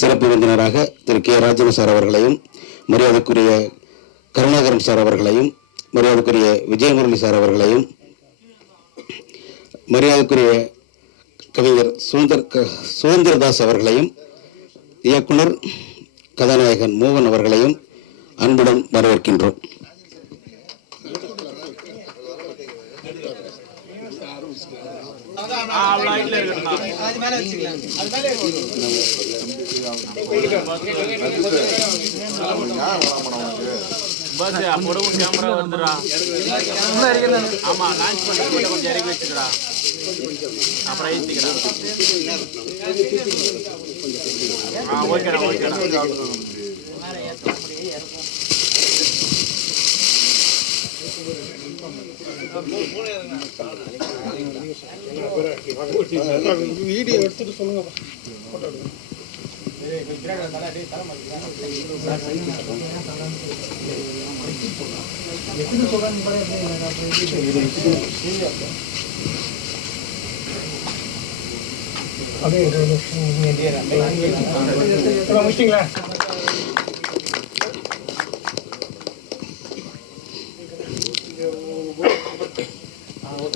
சிறப்பு விருந்தினராக திரு K Rajan sir அவர்களையும், மரியாதைக்குரிய கருணாகரன் சார் அவர்களையும், மரியாதைக்குரிய விஜயமுரளி சார் அவர்களையும், மரியாதைக்குரிய கவிஞர் சுதந்திரதாஸ் அவர்களையும், இயக்குனர் கதாநாயகன் மோகன் அவர்களையும் அன்புடன் வரவேற்கின்றோம். கேமரா வந்துடா. ஆமா, லான்ச் பண்ணி கொஞ்சம் இறக்கி வச்சுக்கடா, அப்புறம் ஏற்றிக்கடா. ஓகேடா ஓகேடா. வீடியோ எடுத்துட்டு சொல்லுங்க.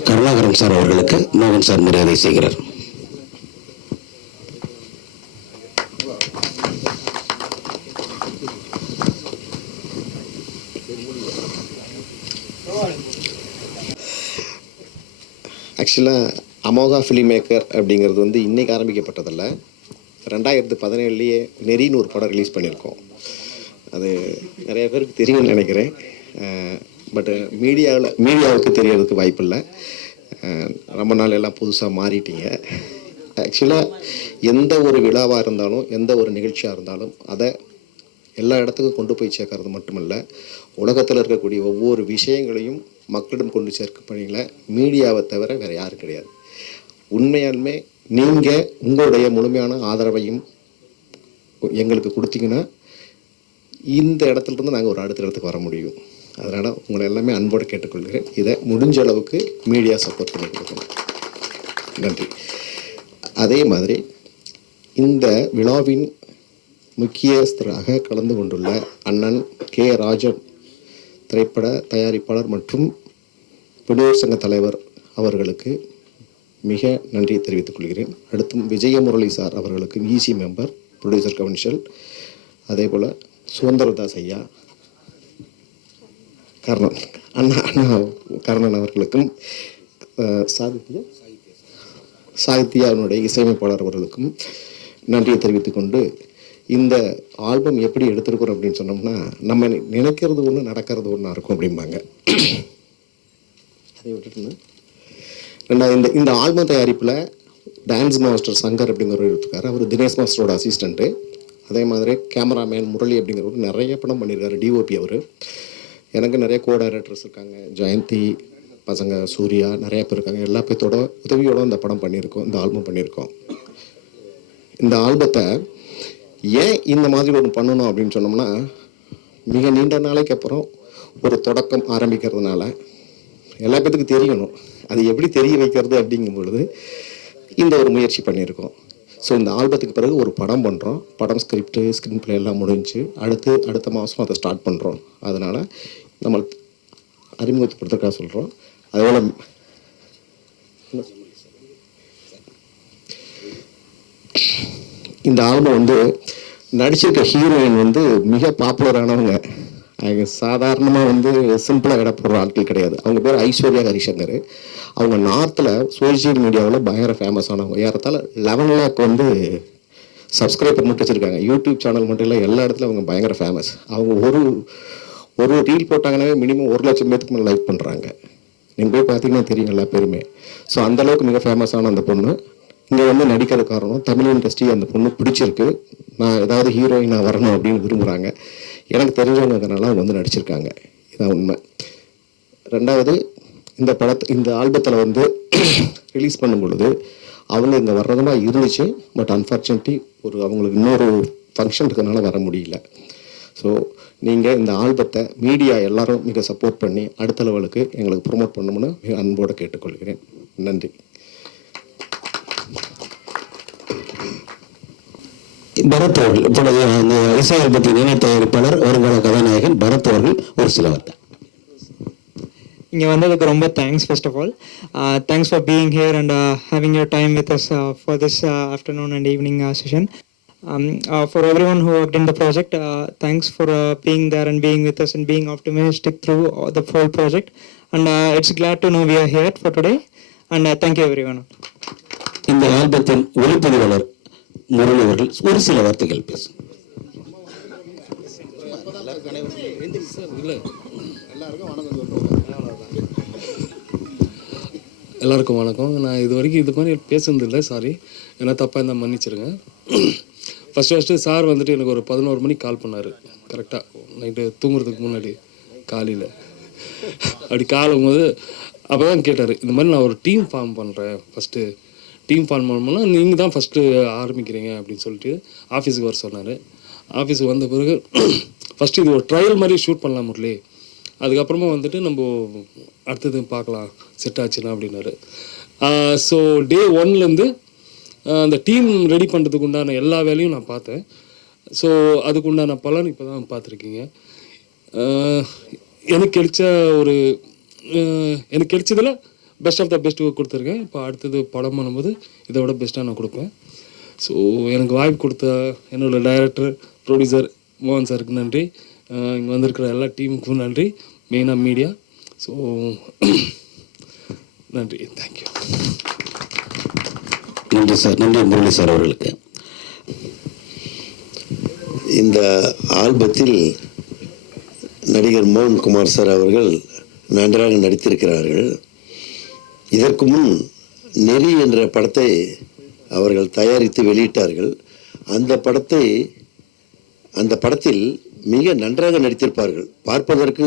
கருணாகரன் சார் அவர்களுக்கு மோகன் சார் மரியாதை செய்கிறார். ஆக்சுவலாக அமோகா ஃபிலிம் மேக்கர் அப்படிங்கிறது வந்து இன்றைக்கி ஆரம்பிக்கப்பட்டதில்ல. 2017 நெறின்னு ஒரு படம் ரிலீஸ் பண்ணியிருக்கோம். அது நிறைய பேருக்கு தெரியும்னு நினைக்கிறேன். பட் மீடியாவுக்கு தெரியறதுக்கு வாய்ப்பில்லை. ரொம்ப நாள் எல்லாம் புதுசாக மாறிட்டீங்க. ஆக்சுவலாக எந்த ஒரு விழாவாக இருந்தாலும், எந்த ஒரு நிகழ்ச்சியாக இருந்தாலும் அதை எல்லா இடத்துக்கும் கொண்டு போய் சேர்க்கறது மட்டுமல்ல, உலகத்தில் இருக்கக்கூடிய ஒவ்வொரு விஷயங்களையும் மக்களிடம் கொண்டு சேர்க்க பணியில் மீடியாவை தவிர வேறு யாரும் கிடையாது. உண்மையாலுமே நீங்கள் உங்களுடைய முழுமையான ஆதரவையும் எங்களுக்கு கொடுத்தீங்கன்னா இந்த இடத்துலேருந்து நாங்கள் ஒரு அடுத்த இடத்துக்கு வர முடியும். அதனால் உங்களை எல்லாமே அன்போடு கேட்டுக்கொள்கிறேன். இதை முடிஞ்ச அளவுக்கு மீடியா சப்போர்ட் பண்ணி கொடுக்கணும். நன்றி. அதே மாதிரி இந்த விழாவின் முக்கியஸ்தராக கலந்து கொண்டுள்ள அண்ணன் கே ராஜன், திரைப்பட தயாரிப்பாளர் மற்றும் புலியூர் சங்க தலைவர் அவர்களுக்கு மிக நன்றியை தெரிவித்துக் கொள்கிறேன். அடுத்தும் விஜயமுரளி சார் அவர்களுக்கு இசி மெம்பர், ப்ரொடியூசர் கவுன்சில், அதே போல் சுதந்திரதாஸ் ஐயா, கர்ணன் அவர்களுக்கும், சாகித்யாவினுடைய இசையமைப்பாளர் அவர்களுக்கும் நன்றியை தெரிவித்துக் கொண்டு, இந்த ஆல்பம் எப்படி எடுத்திருக்கிறோம் அப்படின்னு சொன்னோம்னா, நம்ம நினைக்கிறது ஒன்று நடக்கிறது ஒன்றா இருக்கும் அப்படிம்பாங்க. அதை விட்டுட்டு இந்த ஆல்பம் தயாரிப்பில் டான்ஸ் மாஸ்டர் சங்கர் அப்படிங்கிறவர் இருக்கார். அவர் தினேஷ் மாஸ்டரோட அசிஸ்டண்ட்டு. அதே மாதிரி கேமராமேன் முரளி அப்படிங்கிறவர் நிறைய படம் பண்ணியிருக்காரு. டிஓபி அவர். எனக்கு நிறைய கோ டைரக்டர்ஸ் இருக்காங்க. ஜெயந்தி பசங்க, சூர்யா, நிறைய பேர் இருக்காங்க. எல்லா பேர்த்தோட உதவியோட இந்த படம் பண்ணியிருக்கோம், இந்த ஆல்பம் பண்ணியிருக்கோம். இந்த ஆல்பத்தை ஏன் இந்த மாதிரி ஒன்று பண்ணணும் அப்படின்னு சொன்னோம்னா, மிக நீண்ட நாளைக்கு அப்புறம் ஒரு தொடக்கம் ஆரம்பிக்கிறதுனால எல்லா பேத்துக்கும் தெரியணும். அது எப்படி தெரிய வைக்கிறது அப்படிங்கும் பொழுது இந்த ஒரு முயற்சி பண்ணியிருக்கோம். ஸோ இந்த ஆல்பத்துக்கு பிறகு ஒரு படம் பண்ணுறோம். படம் ஸ்க்ரீன் பிளே எல்லாம் முடிஞ்சு அடுத்த மாதம் அதை ஸ்டார்ட் பண்ணுறோம். அதனால் நம்ம அறிமுகப்படுத்துறதுக்காக சொல்கிறோம். அதேபோல் இந்த ஆல்பம் வந்து நடிச்சிருக்க ஹீரோயின் வந்து மிக பாப்புலரானவங்க. அவங்க சாதாரணமாக வந்து சிம்பிளாக இட போடுற ஆட்கள் கிடையாது. அவங்க பேர் ஐஸ்வர்யா ஹரிசங்கர். அவங்க நார்த்தில் சோஷியல் மீடியாவில் பயங்கர ஃபேமஸ் ஆனவங்க. ஏறத்தாழ 11 லேக் வந்து சப்ஸ்கிரைபர் மட்டும் வச்சுருக்காங்க. யூடியூப் சேனல் மட்டும் இல்லை, எல்லா இடத்துல அவங்க பயங்கர ஃபேமஸ். அவங்க ஒரு ரீல் போட்டாங்கன்னாவே மினிமம் 1 லட்சம் பேத்துக்கு மேலே லைக் பண்ணுறாங்க. நீங்கள் போய் பார்த்தீங்கன்னா தெரியும் எல்லா பேருமே. ஸோ அந்தளவுக்கு மிக ஃபேமஸான அந்த பொண்ணு இங்கே வந்து நடிக்கிற காரணம் தமிழ் இண்டஸ்ட்ரி அந்த பொண்ணு பிடிச்சிருக்கு. நான் ஏதாவது ஹீரோயினாக வரணும் அப்படின்னு விரும்புகிறாங்க. எனக்கு தெரிஞ்சவங்கிறதுனால அவங்க வந்து நடிச்சிருக்காங்க. இதான் உண்மை. ரெண்டாவது, இந்த ஆல்பத்தில் வந்து ரிலீஸ் பண்ணும் பொழுது அவங்க இங்கே வர்றதுமா இருந்துச்சு. பட் அன்ஃபார்ச்சுனேட்லி அவங்களுக்கு இன்னொரு ஃபங்க்ஷன் இருக்கிறதுனால வர முடியல. ஸோ நீங்கள் இந்த ஆல்பத்தை மீடியா எல்லாரும் மிக சப்போர்ட் பண்ணி அடுத்த லெவலுக்கு எங்களுக்கு ப்ரொமோட் பண்ணணும்னு மிக அன்போடு கேட்டுக்கொள்கிறேன். நன்றி. பரத் அவர்கள் இப்பொழுது அந்த இசை ஆல்பத்தின் இணை தயாரிப்பாளர் வருங்கால கதாநாயகன் பரத் அவர்கள் ஒரு சில வார்த்தை. இங்கே வந்ததுக்கு ரொம்ப thanks. First of all thanks for being here and having your time with us for this afternoon and evening session. For everyone who worked in the project, thanks for being there and being with us and being optimistic through the whole project. And it's glad to know we are here for today. And thank you everyone. இந்த ஆல்பத்தின் ஒளிப்பதிவாளர் முரளி அவர்கள் ஒரு சில வார்த்தைகள் பேசும். எல்லாருக்கும் வணக்கம். நான் இது வரைக்கும் இது மாதிரி பேசுனதில்லை, சாரி, ஏன்னா தப்பாக இருந்தால் மன்னிச்சிருங்க. ஃபஸ்ட்டு சார் வந்துட்டு எனக்கு ஒரு 11 மணிக்கு கால் பண்ணார், கரெக்டாக நைட்டு தூங்குறதுக்கு முன்னாடி காலையில். அப்படி காலும்போது அப்போ தான் கேட்டார், இந்த மாதிரி நான் ஒரு டீம் ஃபார்ம் பண்ணுறேன், ஃபஸ்ட்டு டீம் ஃபார்ம் பண்ணோம்னா நீங்கள் தான் ஃபஸ்ட்டு ஆரம்பிக்கிறீங்க அப்படின்னு சொல்லிட்டு ஆஃபீஸுக்கு வர சொன்னார். ஆஃபீஸுக்கு வந்த பிறகு ஃபஸ்ட்டு இது ஒரு ட்ரையல் மாதிரி ஷூட் பண்ணலாம் முரளி, அதுக்கப்புறமா வந்துட்டு நம்ம அடுத்தது பார்க்கலாம் செட் ஆச்சுன்னா அப்படின்னாரு. ஸோ டே 1லேருந்து அந்த டீம் ரெடி பண்ணுறதுக்கு உண்டான எல்லா வேலையும் நான் பார்த்தேன். ஸோ அதுக்கு உண்டான பலன் இப்போ தான் பார்த்துருக்கீங்க. எனக்கு கிடைச்சதில் பெஸ்ட் ஆஃப் த பெஸ்ட்டு கொடுத்துருக்கேன். இப்போ அடுத்தது படம் பண்ணும்போது இதை விட பெஸ்ட்டாக நான் கொடுப்பேன். ஸோ எனக்கு வாய்ப்பு கொடுத்த என்னோடய டைரக்டர், ப்ரொடியூசர் மோகன் சாருக்கு நன்றி, இங்கே வந்திருக்கிற எல்லா டீமுக்கும் நன்றி, மெயினாக மீடியா. ஸோ நன்றி, தேங்க்யூ. நன்றி சார். நன்றி முரளி சார் அவர்களுக்கு. இந்த ஆல்பத்தில் நடிகர் மோகன்குமார் சார் அவர்கள் நன்றாக நடித்திருக்கிறார்கள். இதற்கு முன் நெறி என்ற படத்தை அவர்கள் தயாரித்து வெளியிட்டார்கள். அந்த படத்தில் மிக நன்றாக நடித்திருப்பார்கள். பார்ப்பதற்கு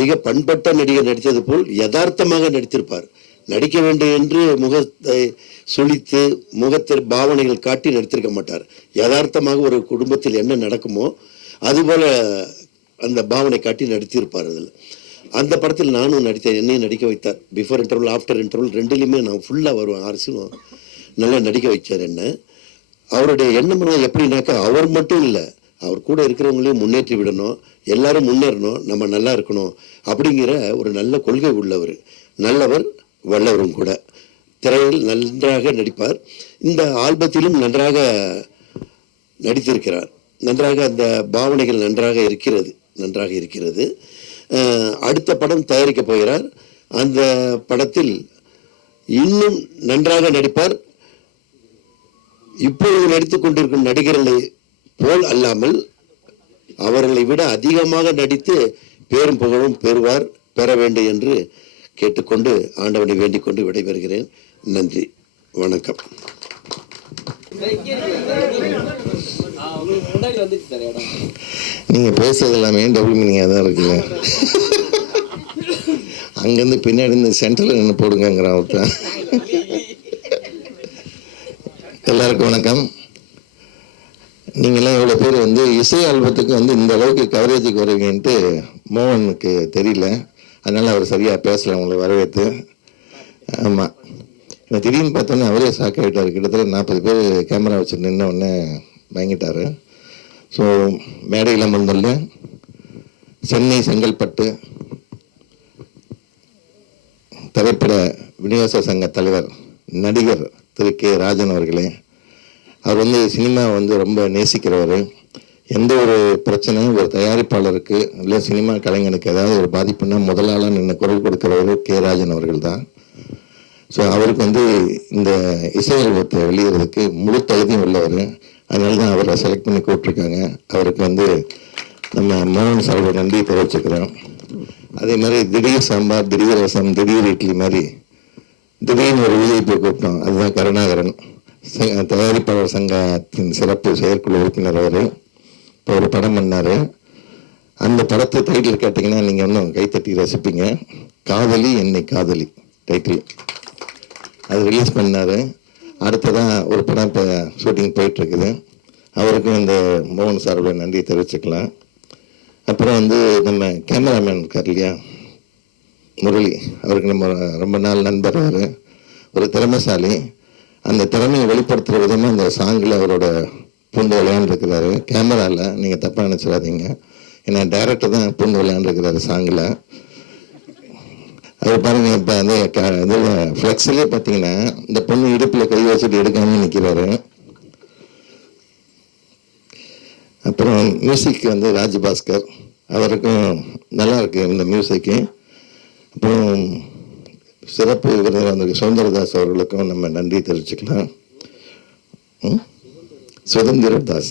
மிக பண்பட்ட நடிகர் நடித்தது போல் யதார்த்தமாக நடித்திருப்பார். நடிக்க வேண்டும் என்று முகத்தை சுழித்து முகத்தில் பாவனைகள் காட்டி நடித்திருக்க மாட்டார். யதார்த்தமாக ஒரு குடும்பத்தில் என்ன நடக்குமோ அதுபோல் அந்த பாவனை காட்டி நடித்திருப்பார். அதில் அந்த படத்தில் நானும் நடித்தேன், என்னையும் நடிக்க வைத்தார். பிஃபோர் இன்டர்வல், ஆஃப்டர் இன்டர்வல் ரெண்டுலேயுமே நான் ஃபுல்லாக வருவேன். அரசும் நல்லா நடிக்க வைச்சார் என்ன. அவருடைய எண்ணம்லாம் எப்படின்னாக்கா, அவர் மட்டும் இல்லை, அவர் கூட இருக்கிறவங்களையும் முன்னேற்றி விடணும், எல்லாரும் முன்னேறணும், நம்ம நல்லா இருக்கணும் அப்படிங்கிற ஒரு நல்ல கொள்கை உள்ளவர். நல்லவர், வல்லவரும் கூட. திரையில் நன்றாக நடிப்பார். இந்த ஆல்பத்திலும் நன்றாக நடித்திருக்கிறார். நன்றாக அந்த பாவனைகள் நன்றாக இருக்கிறது. அடுத்த படம் தயாரிக்க போகிறார். அந்த படத்தில் இன்னும் நன்றாக நடிப்பார். இப்பொழுது நடித்துக் கொண்டிருக்கும் நடிகர்களை போல் அல்லாமல் அவர்களை விட அதிகமாக நடித்து பேரும் புகழும் பெற வேண்டும் என்று கேட்டுக்கொண்டு ஆண்டவனை வேண்டிக் கொண்டு விடைபெறுகிறேன். நன்றி, வணக்கம். நீங்கள் பேசுறது எல்லாமே டபுள் மீனிங்காக தான் இருக்குங்க. அங்கேருந்து பின்னாடி இந்த சென்டரில் நின்று போடுங்கிறான் ஒருத்தன். எல்லாருக்கும் வணக்கம். நீங்களாம் இவ்வளோ பேர் இசை ஆல்பத்துக்கு இந்த அளவுக்கு கவரேஜுக்கு வருவீங்கன்ட்டு மோகனுக்கு தெரியல, அதனால் அவர் சரியாக பேசலை உங்களை வரவேற்று. ஆமாம், நான் திடீர்னு பார்த்தோன்னே அவரே ஷாக் ஆகிட்டார். கிட்டத்தட்ட 40 பேர் கேமரா வச்சு நின்ன உடனே வாங்கிட்டார். ஸோ மேடையில் அமர்ந்துள்ள சென்னை செங்கல்பட்டு திரைப்பட விநியோக சங்க தலைவர் நடிகர் திரு கே ராஜன் அவர்களே, அவர் சினிமா ரொம்ப நேசிக்கிறவர். எந்த ஒரு பிரச்சனை ஒரு தயாரிப்பாளருக்கு இல்லை சினிமா கலைஞனுக்கு ஏதாவது ஒரு பாதிப்புன்னா முதலாளாக நின்று குரல் கொடுக்கிறவர் கே ராஜன் அவர்கள் தான். ஸோ அவருக்கு இந்த இசை ஆல்பத்தை வெளியிடுறதுக்கு முழு தகுதியும் உள்ளவர். அதனால தான் அவரை செலக்ட் பண்ணி கூப்பிட்ருக்காங்க. அவருக்கு நம்ம மோகன் சாரோட நன்றி தெரிவிச்சுக்கிறோம். அதே மாதிரி திடீர் சாம்பார், திடீர் ரசம், திடீர் இட்லி மாதிரி திடீர்னு ஒரு விஜய்பை கூப்பிட்டோம். அதுதான் கருணாகரன், தயாரிப்பாளர் சங்கத்தின் சிறப்பு செயற்குழு உறுப்பினர். அவர் இப்போ ஒரு படம் பண்ணார். அந்த படத்தை டைட்டில் கேட்டிங்கன்னா நீங்கள் இன்னும் கைத்தட்டி ரசிப்பீங்க. காதலி என்னை காதலி டைட்டில். அது ரிலீஸ் பண்ணார். அடுத்ததான் ஒரு படம் இப்போ ஷூட்டிங் போயிட்டுருக்குது. அவருக்கும் இந்த மோகன் சாரோட நன்றி தெரிவிச்சுக்கலாம். அப்புறம் நம்ம கேமராமேன் இருக்கார் இல்லையா, முரளி, அவருக்கு நம்ம ரொம்ப நாள் நண்பர். அவர் ஒரு திறமைசாலி. அந்த திறமையை வெளிப்படுத்துகிற விதமாக அந்த சாங்கில் அவரோட பூந்து விளையாண்டுருக்கிறாரு. கேமராவில் நீங்கள் தப்பாக நினச்சிடாதீங்க. ஏன்னா டேரக்டர் தான் பூந்து விளையாண்டுருக்கிறாரு சாங்கில். அது பாருங்கள், இப்போ வந்து இதில் ஃப்ளெக்ஸ்லேயே பார்த்தீங்கன்னா இந்த பொண்ணு இடுப்பில் கை வச்சுட்டு எடுக்காமல் நிற்கிறாரு. அப்புறம் மியூசிக் வந்து ராஜ்பாஸ்கர், அவருக்கும் நல்லா இருக்கு இந்த மியூசிக்கு. அப்புறம் சிறப்பு விருந்தினர் வந்திருக்க சுதந்திரதாஸ் அவர்களுக்கும் நம்ம நன்றி தெரிவிச்சுக்கலாம். சுதந்திரதாஸ்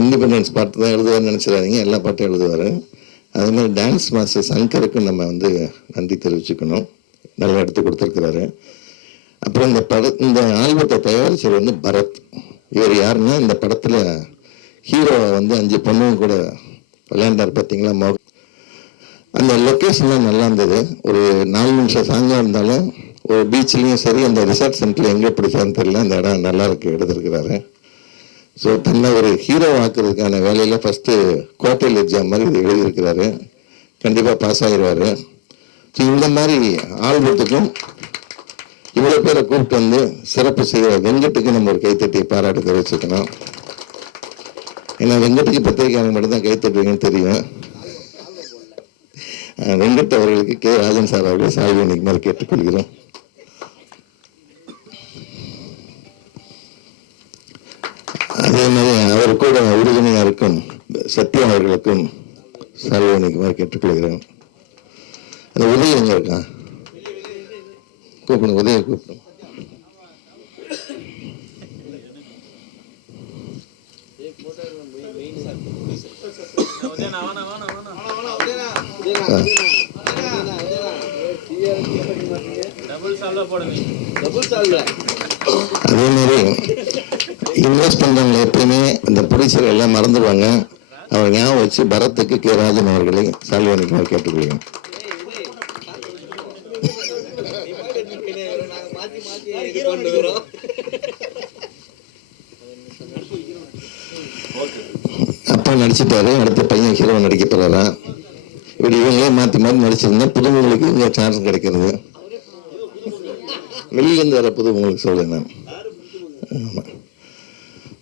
இண்டிபெண்டன்ஸ் பாட்டு தான் எழுதுவார்னு நினச்சிடாதீங்க, எல்லா பாட்டும் எழுதுவார். அதே மாதிரி டான்ஸ் மாஸ்டர் சங்கருக்கும் நம்ம வந்து நன்றி தெரிவிச்சுக்கணும், நல்லா எடுத்து கொடுத்துருக்குறாரு. அப்புறம் இந்த ஆல்பத்தை தயாரிச்சவர் வந்து பரத். இவர் யாருன்னா இந்த படத்தில் ஹீரோவை வந்து 5 பொண்ணுங்க கூட விளையாண்டார் பார்த்தீங்களா. அந்த லொக்கேஷன்லாம் நல்லா இருந்தது. ஒரு 4 நிமிஷம் சாங்காக இருந்தாலும் ஒரு பீச்லேயும் சரி, அந்த ரிசார்ட் சென்டரில் எங்கே பிடிச்சான்னு தெரியல, அந்த இடம் நல்லா இருக்கு எடுத்துருக்கிறாரு. ஸோ தன்னை ஒரு ஹீரோ ஆக்குறதுக்கான வேலையில் ஃபஸ்ட்டு குவார்டர்லி எக்ஸாம் மாதிரி இது எழுதியிருக்கிறாரு. கண்டிப்பாக பாஸ் ஆகிடுவார். ஸோ இந்த மாதிரி ஆல்பத்துக்கும் இவ்வளோ பேரை கூப்பிட்டு வந்து சிறப்பு செய்கிற வெங்கட்டுக்கு நம்ம ஒரு கைத்தட்டி பாராட்டு தெரிவிச்சுக்கணும். ஏன்னா வெங்கட்டுக்கு பத்திரிக்கையாளர் மட்டும்தான் கைத்தட்டுவீங்கன்னு தெரியும். வெங்கட் அவர்களுக்கு கே ராஜன் சார் அவர்கள் சால்வி இன்னைக்கு மாதிரி கேட்டுக்கொள்கிறோம். அதே மாதிரி அவர் கூட உறுதுணையாக இருக்கும் சத்யா அவர்களுக்கும் சால்வி இன்னைக்கு மாதிரி கேட்டுக்கொள்கிறோம். அந்த உதவி எங்கே இருக்கான்? கூப்பிடுங்க, உதவி கூப்பிடுங்க. அதே மாதிரி இன்வெஸ்ட் பண்றவங்க எப்பயுமே இந்த ப்ரொடியூசர் எல்லாம் மறந்துடுவாங்க. அவர் ஞாபகம் வச்சு பரத்துக்கு கே ராஜன் அவர்களை சால்வனிக்கு கேட்டுக்கொள்கிறேன். அப்பா நடிச்சுட்டாரு, அடுத்த பையன் ஹீரோ நடிக்க போறாரா. இப்படி இவங்களே மாற்றி மாற்றி நடிச்சிருந்தா புதுவங்களுக்கு இங்கே சான்ஸ் கிடைக்கிறது. வெளியிலேருந்து வர புதுவங்களுக்கு சொல்றேன் நான். ஆமாம்,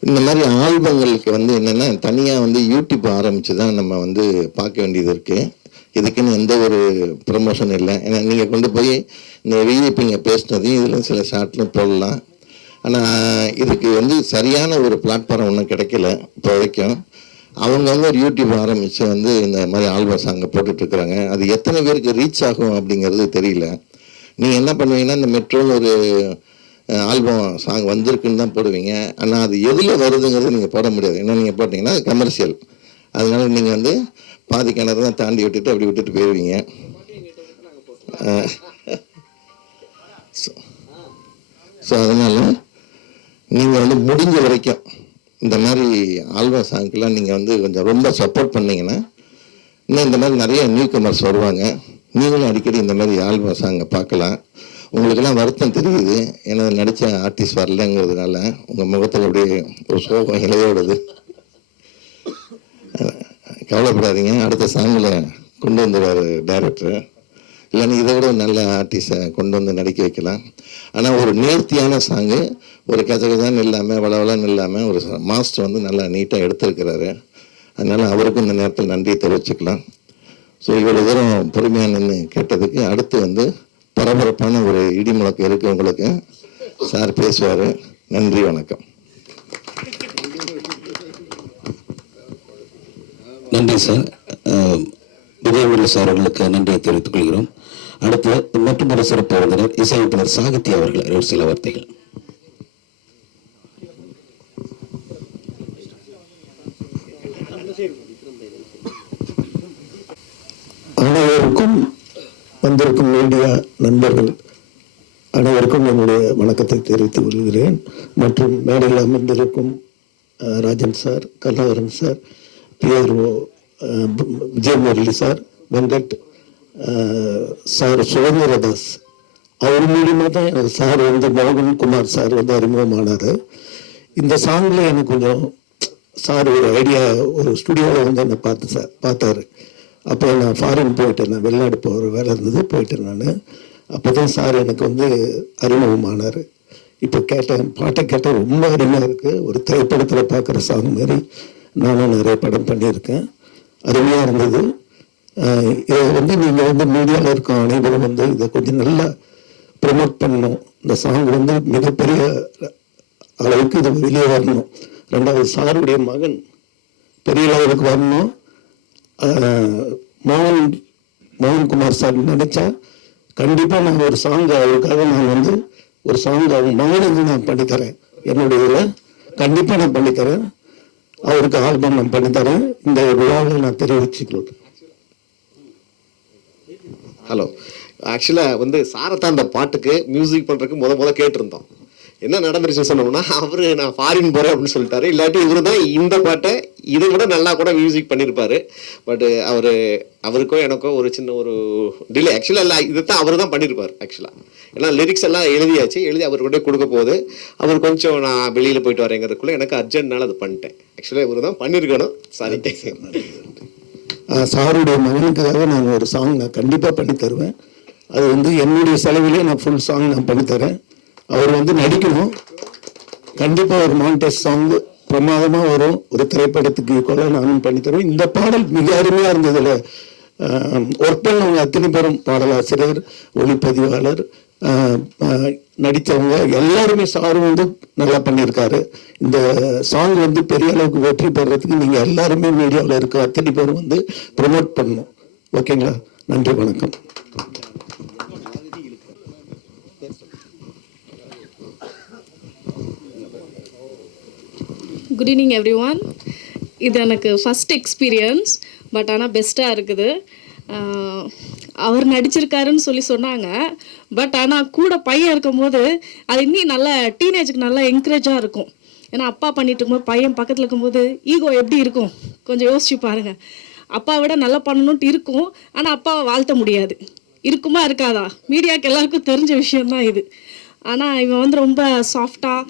இந்த மாதிரி ஆல்பங்களுக்கு வந்து என்னென்னா தனியாக வந்து யூடியூப் ஆரம்பித்து தான் நம்ம வந்து பார்க்க வேண்டியது இருக்குது. இதுக்குன்னு எந்த ஒரு ப்ரமோஷன் இல்லை. ஏன்னா நீங்கள் கொண்டு போய் இந்த விஐபிங்க பேசினதையும் இதில் சில ஷார்ட்லும் போடலாம். ஆனால் இதுக்கு வந்து சரியான ஒரு பிளாட்ஃபார்ம் ஒன்றும் கிடைக்கல இப்போ வரைக்கும். அவங்க வந்து ஒரு யூடியூப் ஆரம்பித்து வந்து இந்த மாதிரி ஆல்பம் சாங்கை போட்டுட்ருக்குறாங்க. அது எத்தனை பேருக்கு ரீச் ஆகும் அப்படிங்கிறது தெரியல. நீங்கள் என்ன பண்ணுவீங்கன்னா இந்த மெட்ரோவில் ஒரு ஆல்பம் சாங் வந்திருக்குன்னு தான் போடுவீங்க. ஆனால் அது எதில் வருதுங்கிறது நீங்கள் போட முடியாது. ஏன்னா நீங்கள் போட்டிங்கன்னா அது கமர்ஷியல். அதனால நீங்கள் வந்து பாதி கிணறு தான் தாண்டி விட்டுட்டு அப்படி விட்டுட்டு போயிடுவீங்க. ஸோ அதனால் நீங்கள் வந்து முடிஞ்ச வரைக்கும் இந்த மாதிரி ஆல்பம் சாங்க்கெலாம் நீங்கள் வந்து கொஞ்சம் ரொம்ப சப்போர்ட் பண்ணிங்கன்னா இன்னும் இந்த மாதிரி நிறைய நியூ கமர்ஸ் வருவாங்க. நீங்களும் அடிக்கடி இந்த மாதிரி ஆல்பம் சாங்கை பார்க்கலாம். உங்களுக்கெல்லாம் வருத்தம் தெரியுது, ஏன்னா நடித்த ஆர்டிஸ்ட் வரலங்கிறதுனால உங்கள் முகத்தில் அப்படியே ஒரு சோகம் இலையோடுது. கவலைப்படாதீங்க, அடுத்த சாங்கில் கொண்டு வந்துடுவார் டைரக்டர். இல்லைன்னா இதை விட நல்ல ஆர்டிஸ்டை கொண்டு வந்து நடிக்க வைக்கலாம். ஆனால் ஒரு நேர்த்தியான சாங்கு, ஒரு கஜகஜான்னு இல்லாமல் வளவளன்னு இல்லாமல் ஒரு மாஸ்டர் வந்து நல்லா நீட்டாக எடுத்திருக்கிறாரு. அதனால் அவருக்கும் இந்த நேரத்தில் நன்றியை தெரிவிச்சுக்கலாம். ஸோ இவ்வளோ தூரம் பொறுமையாக நின்று கேட்டதுக்கு அடுத்து வந்து பரபரப்பான ஒரு இடி முழக்கம் இருக்குது உங்களுக்கு. சார் பேசுவார். நன்றி, வணக்கம். நன்றி சார். விஜயமுரளி சார் அவர்களுக்கு நன்றியை தெரிவித்துக் கொள்கிறோம். அடுத்து மற்றும் ஒரு சிறப்பு விருந்தினர் இசையமைப்பாளர் சாகித்யா அவர்கள் ஒரு சில வார்த்தைகள். அனைவருக்கும் வந்திருக்கும் மீடியா நண்பர்கள் அனைவருக்கும் என்னுடைய வணக்கத்தை தெரிவித்துக் கொள்கிறேன். மற்றும் மேடையில் அமர்ந்திருக்கும் Rajan sir, Kallavaran sir, PRO Vijayamurali sir, Venkat sir, Sudhandhiradas அவர் மூலியமாக தான் எனக்கு சார் வந்து மோகன் குமார் சார் வந்து அறிமுகமானார். இந்த சாங்கில் எனக்கு கொஞ்சம் சார் ஒரு ஐடியா, ஒரு ஸ்டுடியோவில் வந்து என்னை பார்த்தாரு. அப்போ நான் ஃபாரின் போயிட்டேன், நான் வெளிநாடு போகிற வேலை இருந்தது, போயிட்டேன் நான். அப்போ தான் சார் எனக்கு வந்து அறிமுகமானார். இப்போ கேட்டேன், பாட்டை கேட்டால் ரொம்ப அருமையாக இருக்குது. ஒரு திரைப்படத்தில் பார்க்குற சாங் மாதிரி நானும் நிறைய படம் பண்ணியிருக்கேன். அருமையாக இருந்தது. இதை வந்து நீங்கள் வந்து மீடியாவில் இருக்க அனைவரும் வந்து இதை கொஞ்சம் நல்லா ப்ரமோட் பண்ணணும். இந்த சாங் வந்து மிகப்பெரிய அளவுக்கு இது வெளியே வரணும். ரெண்டாவது சாருடைய மகன் பெரிய அளவுக்கு வரணும். மோகன்குமார் சார் நினச்சா கண்டிப்பாக நான் ஒரு சாங் அவருக்காக நான் வந்து ஒரு சாங் அவங்க மகனுக்கு நான் பண்ணித்தரேன். என்னுடைய இதில் கண்டிப்பாக நான் பண்ணித்தரேன். அவருக்கு ஆல்பம் நான் பண்ணித்தரேன். இந்த விழாவில் நான் தெரிவிச்சுக்கிறேன். ஹலோ, ஆக்சுவலாக வந்து சாரத்தான் அந்த பாட்டுக்கு மியூசிக் பண்ணுறதுக்கு முத கேட்டிருந்தோம். என்ன நடந்துருச்சுன்னு சொன்னோம்னா, நான் ஃபாரின் போகிறேன் அப்படின்னு சொல்லிட்டாரு. இல்லாட்டி இவரு தான் இந்த பாட்டை இதை விட நல்லா கூட மியூசிக் பண்ணியிருப்பாரு. பட்டு அவருக்கோ எனக்கோ ஒரு சின்ன ஒரு டிலே. ஆக்சுவலாக இல்லை, இதை தான் அவர் தான் பண்ணியிருப்பார். ஆக்சுவலாக ஏன்னா லிரிக்ஸ் எல்லாம் எழுதி அவர்கிட்ட கொடுக்க போகுது. அவர் கொஞ்சம் நான் வெளியில் போயிட்டு வரேங்கிறதுக்குள்ளே எனக்கு அர்ஜென்ட்னால அதை பண்ணிட்டேன். ஆக்சுவலாக இவர் தான் பண்ணியிருக்கணும். சாரி. சாருடைய மகனுக்காக நான் ஒரு சாங் நான் கண்டிப்பாக பண்ணி தருவேன். அது வந்து என்னுடைய செலவிலே நான் ஃபுல் சாங் நான் பண்ணித்தரேன். அவர் வந்து நடிக்கணும். கண்டிப்பாக ஒரு மாண்டேஜ் சாங் பிரமாதமாக வரும். ஒரு திரைப்படத்துக்கு ஈக்குவலாக நானும் பண்ணித்தருவேன். இந்த பாடல் மிக அருமையாக இருந்ததில் ஒர்க் பண்ணவங்க அத்தனை பேரும், பாடலாசிரியர், ஒளிப்பதிவாளர், நடித்தவங்க எல்லாருமே சார் வந்து நல்லா பண்ணியிருக்காரு. இந்த சாங் வந்து பெரிய அளவுக்கு வெற்றி பெறதுக்கு நீங்கள் எல்லாருமே மீடியாவில் இருக்க அத்தனை பேரும் வந்து ப்ரொமோட் பண்ணணும். ஓகேங்களா? நன்றி, வணக்கம். Good evening every one. இது எனக்கு ஃபஸ்ட் எக்ஸ்பீரியன்ஸ். பட் ஆனால் பெஸ்ட்டாக இருக்குது. அவர் நடிச்சிருக்காருன்னு சொன்னாங்க. பட் ஆனால் கூட பையன் இருக்கும்போது அது இன்னும் நல்ல டீனேஜுக்கு நல்லா என்கரேஜாக இருக்கும். ஏன்னா அப்பா பண்ணிட்டு இருக்கும்போது பையன் பக்கத்தில் இருக்கும்போது ஈகோ எப்படி இருக்கும் கொஞ்சம் யோசிச்சு பாருங்கள். அப்பா விட நல்லா பண்ணணுன்ட்டு இருக்கும். ஆனால் அப்பாவை வாழ்த்த முடியாது. இருக்குமா இருக்காதா? மீடியாவுக்கு எல்லாருக்கும் தெரிஞ்ச விஷயந்தான் இது. ஆனால் இவன் வந்து ரொம்ப சாஃப்டாக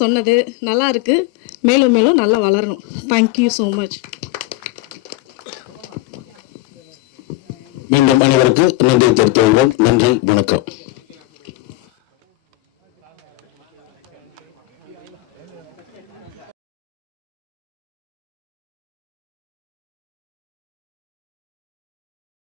சொன்னது நல்லா இருக்குது. மேலும் மேலும் நல்லா வளரணும். Thank you so much. மீண்டும் அனைவருக்கு நன்றி தெரிவித்துக் கொள்வோம். நன்றி, வணக்கம்.